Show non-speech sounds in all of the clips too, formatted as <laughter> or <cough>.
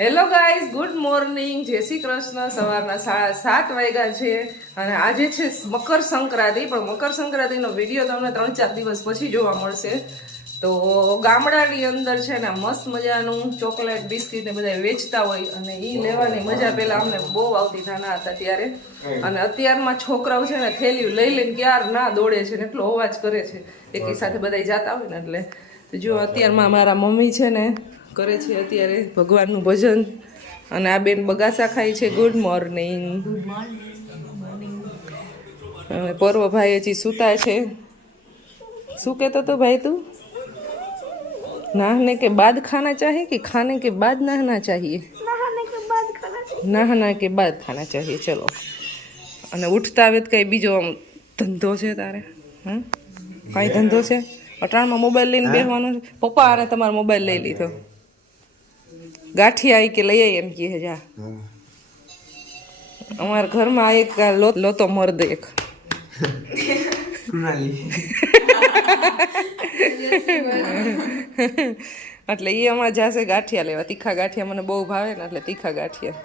Hello guys good morning જય શ્રી કૃષ્ણ. સવારના સાડા સાત વાગ્યા છે અને આજે છે મકર સંક્રાંતિ પણ મકર સંક્રાંતિનો વીડિયો તમને ત્રણ ચાર દિવસ પછી જોવા મળશે. તો ગામડાની અંદર છે ને મસ્ત મજાનું ચોકલેટ બિસ્કિટ ને બધા વેચતા હોય અને એ લેવાની મજા પેલા અમને બહુ આવતી નાના હતા ત્યારે. અને અત્યારમાં છોકરાઓ છે ને થેલીઓ લઈ લઈને ક્યાર ના દોડે છે ને એટલો અવાજ કરે છે. એકી સાથે બધા જાતા હોય ને એટલે. તો જો અત્યારમાં મારા મમ્મી છે ને કરે છે અત્યારે ભગવાનનું ભજન. અને આ બેન બગાસા ખાય છે. ગુડ મોર્નિંગ પર્વ ભાઈ હજી સૂતા છે. શું કહેતો તો ભાઈ તું? નાહને કે બાદ ખાના ચાહીએ કે ખાને કે બાદ નાહના ચાહીએ? નાહના કે બાદ ખાના ચાહીએ. ચલો. અને ઉઠતા વેત કંઈ બીજો આમ ધંધો છે તારે? હા? કાંઈ ધંધો છે? અટાણમાં મોબાઈલ લઈને બેસવાનો પપ્પા આને તમારો મોબાઈલ લઈ લીધો. ગાંઠી આવી કે લઈ આવી એમ કહે જા. અમારા ઘરમાં એક લોતો મર્દ એક. <laughs> એટલે એ હમણાં જાશે ગાંઠિયા લેવા. તીખા ગાંઠિયા મને બહુ ભાવે ને એટલે તીખા ગાંઠિયા.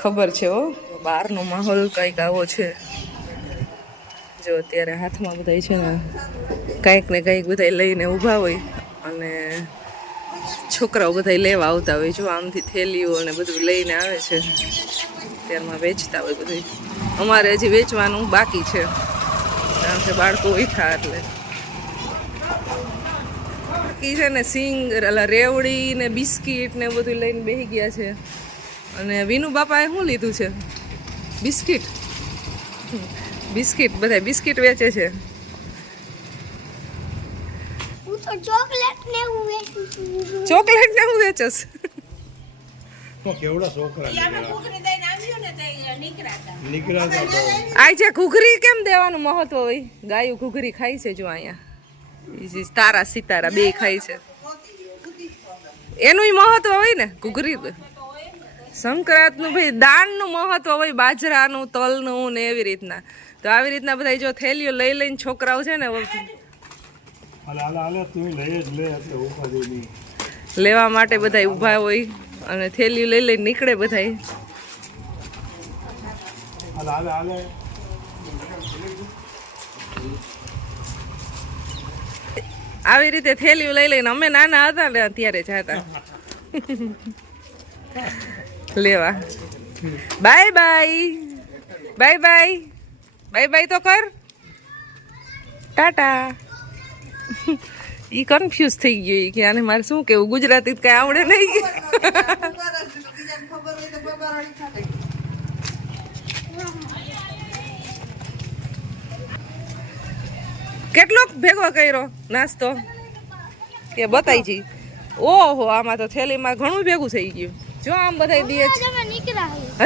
ખબર છે હો બહારનો માહોલ કંઈક આવો છે. જો અત્યારે હાથમાં બધા છે ને કંઈક ને કંઈક બધા લઈને ઊભા હોય. છોકરાઓ બધા લેવા આવતા હોય, જો આમથી થેલીઓ અને બધું લઈને આવે છે, ત્યારમાં વેચતા હોય બધું અમારે હજી વેચવાનું બાકી છે. કારણ કે બાળકો ઉઠા એટલે. બાકી છે ને સિંગ એટલે રેવડી ને બિસ્કિટ ને બધું લઈને બેસી ગયા છે. અને વિનુ બાપાએ શું લીધું છે? બિસ્કિટ? બિસ્કિટ બધા બિસ્કિટ વેચે છે હું તો ચોકલેટ ને હું વેચું છું. ચોકલેટ ને હું વેચસ તો કેવડા છોકરા નીકળ્યા હતા તો આ જે ઘૂઘરી કેમ દેવાનું મહત્વ હોય? ગાયું ઘૂઘરી ખાય છે જો અહીંયા. તારા સિતારા બે ખાય છે. એનું મહત્વ હોય ને? ઘૂઘરી સંક્રાંતનું ભાઈ દાનનું મહત્વ હોય બાજરાનું તલનું ને એવી રીતના. તો આવી રીતના બધા જો થેલીઓ લઈ લઈને છોકરાઓ છે ને લેવા માટે બધા ઊભા હોય અને થેલી લઈ લઈને નીકળે બધા આવી રીતે થેલીઓ લઈ લઈને અમે નાના હતા ને અત્યારે જતા. લેવા. Bye bye. Bye bye. Bye bye તો કર. ટાટા. ઈ કન્ફ્યુઝ થઈ ગયો કે આને મારે શું કેવું ગુજરાતી કઈ આવડે નહીં. કેટલોક ભેગો કર્યો? નાસ્તો? કે બતાવી જી ઓહો આમાં તો થેલીમાં ઘણું ભેગું થઈ ગયું. જો આમ બધા દે છે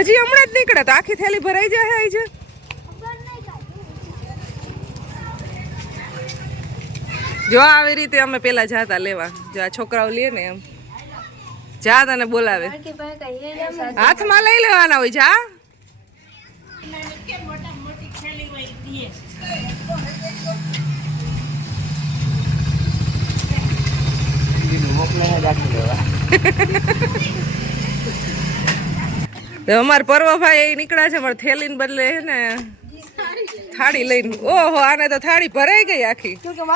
હજી હમણાં જ નીકળ્યા તો આખી થેલી ભરાઈ જાય છે ખબર નહીં કાંઈ જો આવી રીતે અમે પેલા જાતા લેવા. જો આ છોકરાઓ લે ને એમ. જા તને બોલાવે. હાથમાં લઈ લેવાના હોય, જા. <laughs> અમાર પર્વભાઈ નીકળ્યા છે પણ થેલીને બદલે હે ને. થાળી લઈને. ઓહો આને તો થાળી ભરાઈ ગઈ આખી. થોડું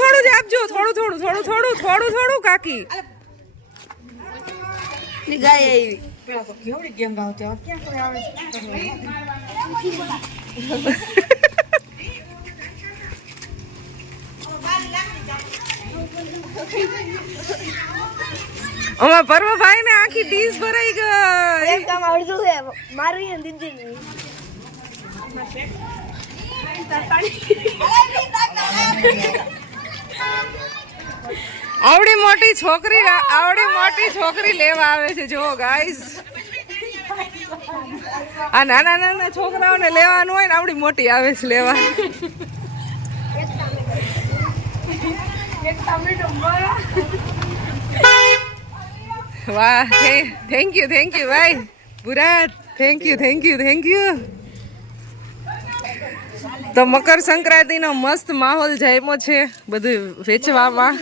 થોડું જ આપજો થોડું થોડું થોડું થોડું થોડું થોડું કાકી. ગાય આવી. અમાર પર્વભાઈ ને આખી ડીશ ભરાઈ ગઈ. કામ છે મારું દીદી આવડી મોટી છોકરી આવડી મોટી છોકરી લેવા આવે છે. જો ગાઈસ આ નાના નાના છોકરાઓને લેવાનું હોય ને આવડી મોટી આવે છે લેવા. વાહ થેન્ક યુ થેન્ક યુ ભાઈ. બુરાત thank you thank you thank you તો મકર સંક્રાંતિનો મસ્ત માહોલ જામ્યો છે, બધું વેચવામાં.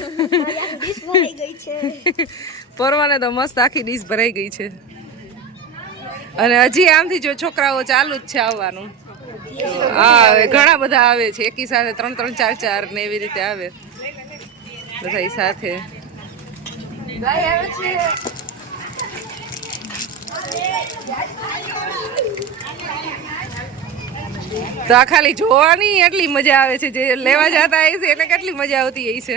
પરવાને તો મસ્ત આખી ડીશ ભરાઈ ગઈ છે. અને હજી આમથી જો છોકરાઓ ચાલુ જ છે આવવાનું. હા ઘણા બધા આવે છે. એકી સાથે ત્રણ ત્રણ, ચાર ચાર ને એવી રીતે આવે. બધા સાથે. તો આ ખાલી જોવાની એટલી મજા આવે છે. જે લેવા જતા હોય છે, એને કેટલી મજા આવતી હોય છે.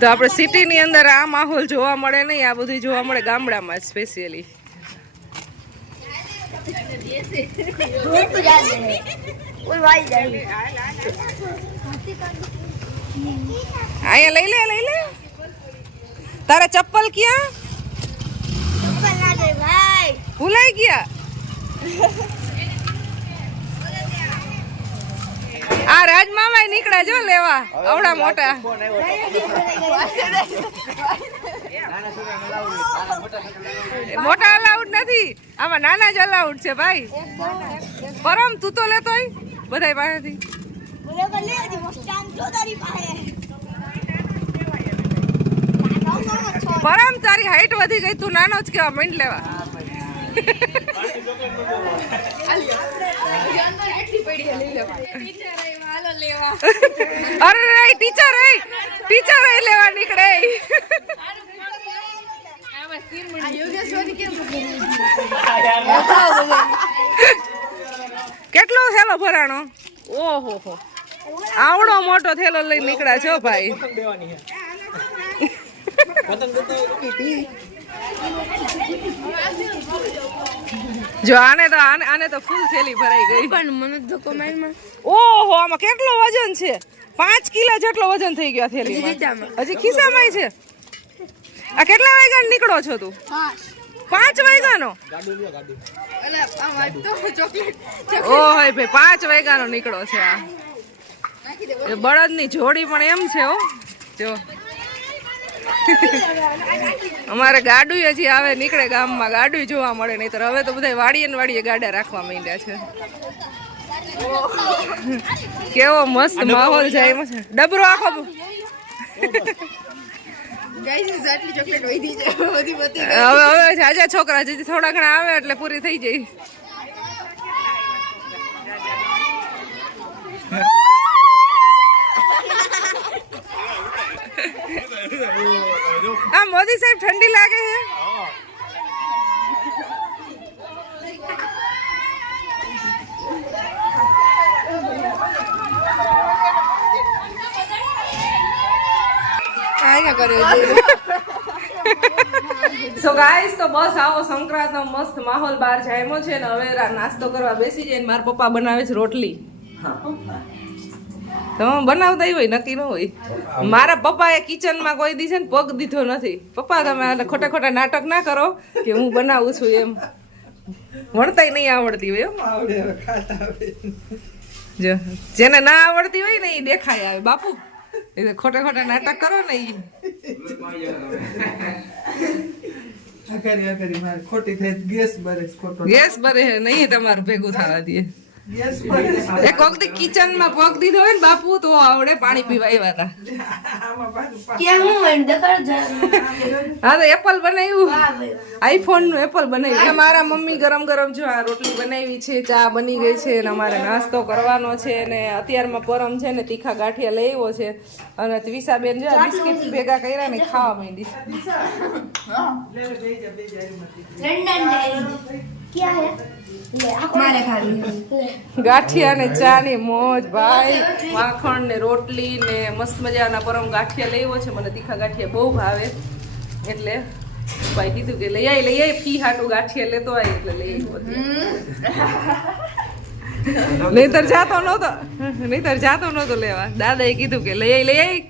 તો આપણે સિટીની અંદર આ માહોલ જોવા મળે નહીં, આ બધું જોવા મળે ગામડામાં સ્પેશિયલી અહીંયા લઈ લે લઈ લે. તારા ચપ્પલ ક્યાં? ભૂલાઈ ગયા. આ રાજમામા નીકળ્યા જો લેવા આવડા મોટા. મોટા અલાઉડ નથી. આમાં નાના જ અલાઉડ છે ભાઈ. પરમ તું તો લેતો બધા પાસેથી. પરમ તારી હાઈટ વધી ગઈ તું નાનો જ કેવા મીંડ લેવા. <laughs> અરે ટીચર ટીચર લેવા નીકળે. <laughs> કેટલો થેલો ભરાણો? ઓહો હો આવડો મોટો થેલો લઈ નીકળ્યા છો ભાઈ. જો આને તો આને આને તો ફૂલ થેલી ભરાઈ ગઈ. પણ મને ધક્કો મારમાં ઓહો આમાં કેટલો વજન છે? પાંચ કિલો જેટલો વજન થઈ ગયો થેલીમાં. હજી ખિસ્સામાં છે? આ કેટલા વાગ્યા નીકળો છો તું? પાંચ. વાગ્યાનો? ઓહો ભાઈ પાંચ વાગ્યાનો નીકળો છે આ. બળદની જોડી પણ એમ છે હો. જો. <laughs> અમારે ગાડું હજી આવે નીકળે ગામમાં ગાડું જોવા મળે નહીં હવે તો બધા વાડીએ ને વાડીએ ગાડા રાખવા માંડ્યા છે. કેવો મસ્ત માહોલ છે એમ છે. ડબરો આખો હવે હવે જાજા છોકરા જે થોડા ઘણા આવે એટલે પૂરી થઈ જાય. આ મોદી સાહેબ ઠંડી લાગે છે? સો ગાઈસ તો બસ આવો સંક્રાંતનો મસ્ત માહોલ બહાર જામ્યો છે ને હવે નાસ્તો કરવા બેસી જાય ને મારા પપ્પા બનાવે છે રોટલી. તો બનાવતા હોય નક્કી ન હોય. મારા પપ્પાએ કિચનમાં કોઈ દી છે ને પગ દીધો નથી. પપ્પા તમે ખોટા ખોટા નાટક ના કરો કે હું બનાવું છું એમ. વણતાય નહીં આવડતી હોય એમ. જો જેને ના આવડતી હોય ને એ દેખાય આવે. બાપુ એ ખોટા ખોટા નાટક કરો ને ઈ. ખોટી થઈ ગેસ બરે ગેસ ભરે નહીં તમારું ભેગું થવા દે. એક વખતે કિચનમાં પગ દીધો હોય ને બાપુ તો આવડે પાણી પીવા આવ્યા હતા હું તો એપલ બનાવ્યું. આઈફોનનું એપલ બનાવ્યું. મારા મમ્મી ગરમ ગરમ જો આ રોટલી બનાવી છે ચા બની ગઈ છે અને અમારે નાસ્તો કરવાનો છે ને અત્યારમાં પરમ છે ને તીખા ગાંઠિયા લઈ આવ્યો છે. અને ત્વિષાબેન જો બિસ્કિટ ભેગા કર્યા ને ખાવા માંડી. ગાંઠિયા ને ચા ની મોજ ભાઈ. માખણ ને રોટલી ને મસ્ત મજાના પરમ ગાંઠિયા લેવો છે. મને તીખા ગાંઠિયા બહુ ભાવે. એટલે ભાઈ કીધું કે લઈ આવી લઈ આવી ફી હાટું ગાંઠિયા લેતો આવી એટલે લઈ આવ્યો <laughs> નહીતર જાતો નહોતો. <laughs> નહીતર જાતો નહોતો લેવા. દાદાએ કીધું કે લઈ લઈ આવી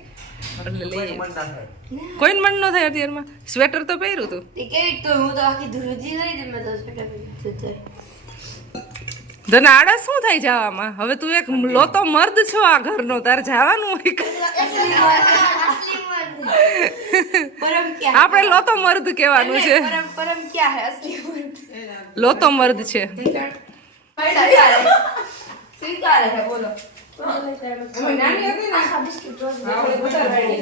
એટલે લઈ આવી કોઈને મન ન થાય અત્યારમાં. સ્વેટર તો પહેર્યું તું. કેવી તો? તને આળસ શું થાય જવામાં? હવે તું એક લોતો મર્દ છો આ ઘરનો. તારે જવાનું હોય આપણે લોતો મર્દ કહેવાનું છે. લોતો મર્દ છે. સ્વીકારે છે બોલો નાની હતી ને આખા બિસ્કિટ રોજ આપણે બધા ready.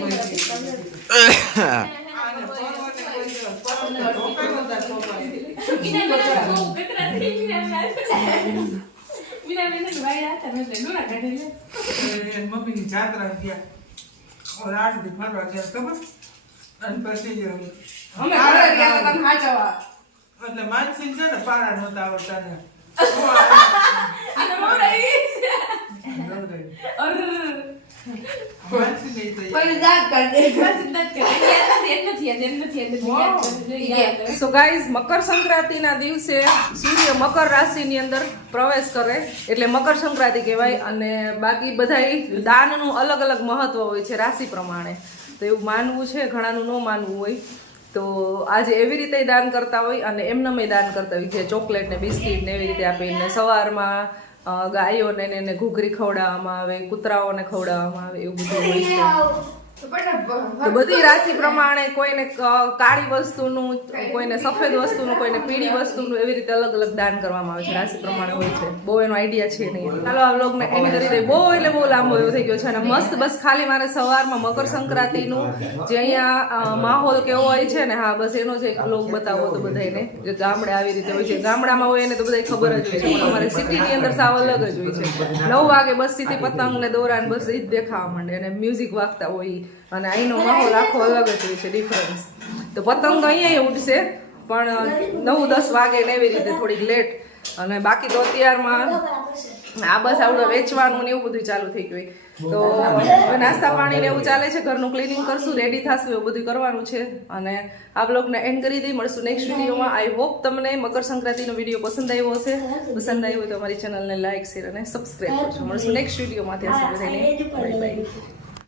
એ મમ્મીની જાત્રા ગયા રાત દી ફરવા ગયા ખબર અને પછી અમે ઘરે ગયા હતા તને હાચવવા. એટલે માનસી છે ને પારા નહોતા આવડતા ને નહીં તો કોઈ સો ગાઈઝ મકર દિવસે સૂર્ય મકર રાશિની અંદર પ્રવેશ કરે, એટલે મકર સંક્રાંતિ કહેવાય, અને બાકી બધાય દાનનું અલગ અલગ મહત્વ હોય છે રાશિ પ્રમાણે. તો એવું માનવું છે, ઘણાનું ન માનવું હોય. તો આજે એવી રીતે દાન કરતા હોય અને એમનેમ દાન કરતા હોય જે ચોકલેટ ને બિસ્કીટ ને એવી રીતે આપીને સવારમાં ગાયોને ને એને ઘૂઘરી ખવડાવવામાં આવે કૂતરાઓને ખવડાવવામાં આવે એવું બધું હોય છે. તો બધી રાશિ પ્રમાણે કોઈને કાળી વસ્તુનું કોઈને સફેદ વસ્તુનું કોઈને પીળી વસ્તુનું એવી રીતે અલગ અલગ દાન કરવામાં આવે છે. રાશિ પ્રમાણે હોય છે. બહુ એનો આઈડિયા છે નહીં. ચાલો આ વ્લોગને એન્ડ કરી દઈએ. બહુ એટલે બહુ લાંબો એવો થઈ ગયો છે અને મસ્ત બસ ખાલી મારે સવારમાં મકર સંક્રાંતિનું જે અહીંયા માહોલ કેવો હોય છે ને હા બસ એનો જ એક વ્લોગ બતાવો તો બધાને જે ગામડે આવી રીતે હોય છે. ગામડામાં હોય એને તો બધાય ખબર જ હોય છે. પણ અમારે સિટીની અંદર સાવ અલગ જ હોય છે. નવ વાગે બસ સીધી પતંગ ને દોરા બસ એ જ દેખાવા માંડે અને મ્યુઝિક વાગતા હોય અને અહીંનો માહોલ આખો અલગ જ હોય છે ડિફરન્સ તો પતંગ તો અહીંયા ઉડશે, પણ નવ દસ વાગે ને એવી રીતે થોડીક લેટ અને બાકી તો અત્યારમાં આ બસ આવડે વેચવાનું ને એવું બધું ચાલુ થઈ ગયું તો નાસ્તા પાણી ને એવું ચાલે છે, ઘરનું ક્લિનિંગ કરશું રેડી થશું, એવું બધું કરવાનું છે. અને આ બ્લોગને એન્ડ કરી દઈ, મળશું નેક્સ્ટ વિડીયોમાં આઈ હોપ તમને મકર સંક્રાંતિનો વીડિયો પસંદ આવ્યો હશે. પસંદ આવ્યો હોય તો અમારી ચેનલને લાઈક શેર અને સબસ્ક્રાઈબ કરજો. મળશું નેક્સ્ટ વિડીયોમાં ત્યાં સુધી